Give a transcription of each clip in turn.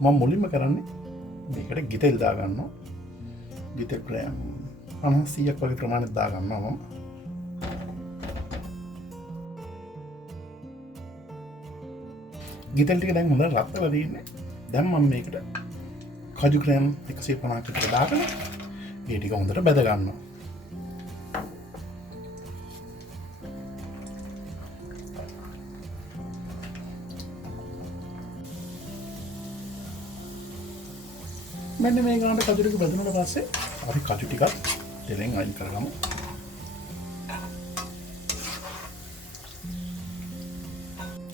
මම මුලින්ම කරන්නේ මේකට ගිතෙල් දාගන්නවා. ගිතෙල් ග්‍රෑම් 50ක් වගේ ප්‍රමාණයක් දාගන්නවා මම. ගිතෙල් ටික දැන් හොඳට රත් වෙලා තියෙන්නේ. දැන් මම මේකට කජු ග්‍රෑම් 150ක් විතර දාගෙන ඒ ටික හොඳට බැද ගන්නවා. මෙන්න මේ ගානට කජු ටික බැදුනට පස්සේ අපි කජු ටිකත් තෙලෙන් අයින් කරගමු.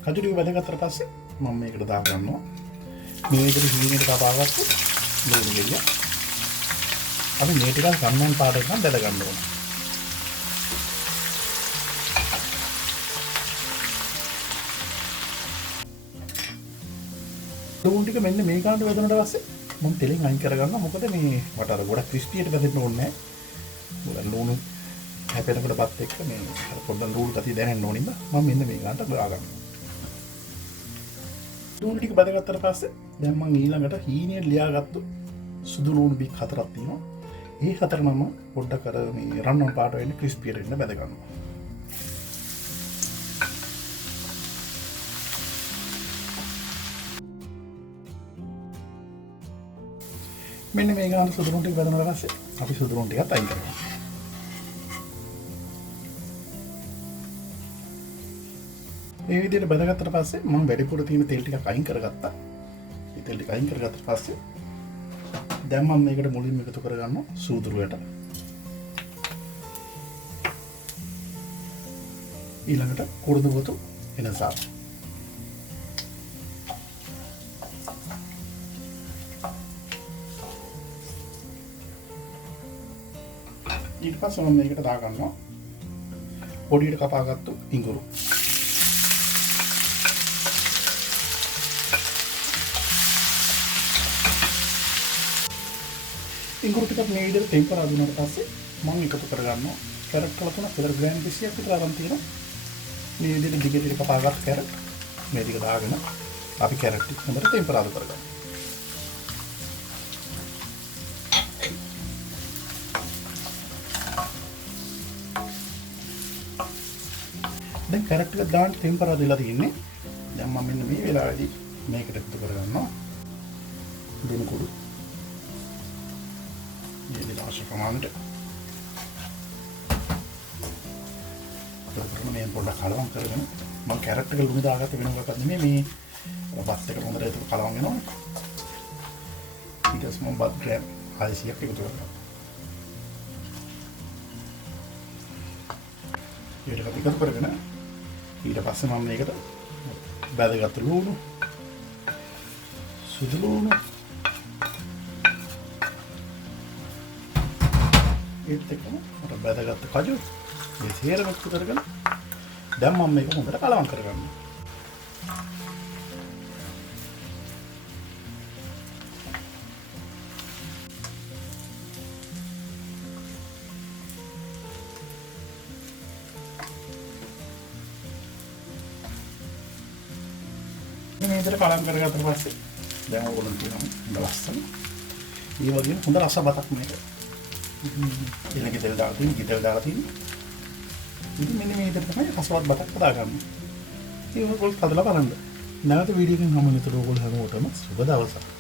කජු ටික බැදගත්තට පස්සේ මම මේකට දාගන්නවා මේ විදිහට හීනෙට කපාගත්තු ලුණු ගෙඩිය. අපි මේ ටික ගන්නන් පාටට නම් බැද ගන්න ඕන. ලුණු ටික මෙන්න මේ ගානට බැදුනට පස්සේ මම තෙලෙන් අයින් කරගන්නවා. මොකද මේ මට අර ගොඩක් ක්‍රිස්පියට බැදෙන්න ඕනේ නැහැ. මොකද ලුණු හැපෙනකොට බත් එක්ක මේ පොඩ්ඩක් ලුණු ගතිය දැනෙන්න ඕනින්ද මම මෙන්න මේ ගානට දාගන්නවා. ලුණු ටික බැදගත්තට පස්සේ දැන් මම ඊළඟට හීනියට ලියාගත්තු සුදු ලුණු බික් 4ක් තියෙනවා. ඒ 4 මම පොඩ්ඩක් අර මේ රන්වන් පාට වෙන්න ක්‍රිස්පියට වෙන්න බැද ගන්නවා. මෙන්න මේ ගාන සුදු ලුණු ටික බැදනට පස්සේ අපි සුදු ලුණු ටිකත් අයින් කරගන්නවා. මේ විදිහට බැදගත්තට පස්සේ මම වැඩිපුර තියෙන තෙල් ටිකක් අයින් කරගත්තා. මේ තෙල් ටික අයින් කරගත්තට පස්සේ දැන් මම මේකට මුලින්ම එකතු කරගන්නවා සූදුරුවට. ඊළඟට කුරුදු පොතු එනසා. ඊට පස්සේ මම මේකට දාගන්නවා පොඩියට කපාගත්තු ඉඟුරු. ඉඟුරු ටිකක් මේ විදිහට ටෙම්පරා දුන්නාට පස්සේ මම එකතු කරගන්නවා කැරට් කල තුනක් විතර ග්‍රෑම් 20ක් විතර අරන් තියෙනවා. මේ විදිහට දිගට කපාගත් කැරට් මේ ටික දාගෙන අපි කැරට් ටික හොඳට ටෙම්පරා කරගන්නවා. දැන් කැරට් ටික දාන්න ටෙම්පරා දෙලා තියෙන්නේ. දැන් මම මෙන්න මේ වෙලාවේදී මේකට එකතු කරගන්නවා දුණු කුඩු. මේ විලාශ ප්‍රමාණයට මේ පොඩ්ඩක් කලවම් කරගෙන මම කැරට් එක ලුණු දාගත්ත වෙන එකක් නෙමෙයි මේ බත් එක හොඳට ඒක කලවම් වෙනවා. ඊට පස්සේ මම බත් ග්‍රෑම් 600ක් එකතු කරනවා. ඊට එකතු කරගෙන ඊට පස්සේ මම මේකට බැදගත්ත ලුණු සුදු ලුණු ඒත් එක්කම මට බැදගත්ත කජු මේ සියරම එකතු කරගෙන දැන් මම මේක හොඳට කලවම් කරගන්නවා. මේ විදිහට කලවම් කරගත්තට පස්සේ දැන් ඕගොල්ලෝ කියනවා හොඳ ලස්සන. ඒ වගේම හොඳ රස බතක් මේක. ඊළඟ තෙල් දාලා තියෙන ගිතෙල් දාලා තියෙන. ඉතින් මෙන්න මේ විදිහට තමයි රසවත් බතක් හදාගන්නේ. ඒක ඔයගොල්ලෝ හදලා බලන්න. නැවත වීඩියෝ එකකින් හමු වෙනතුරු ඔයගොල්ලෝ හැමෝටම සුබ දවසක්.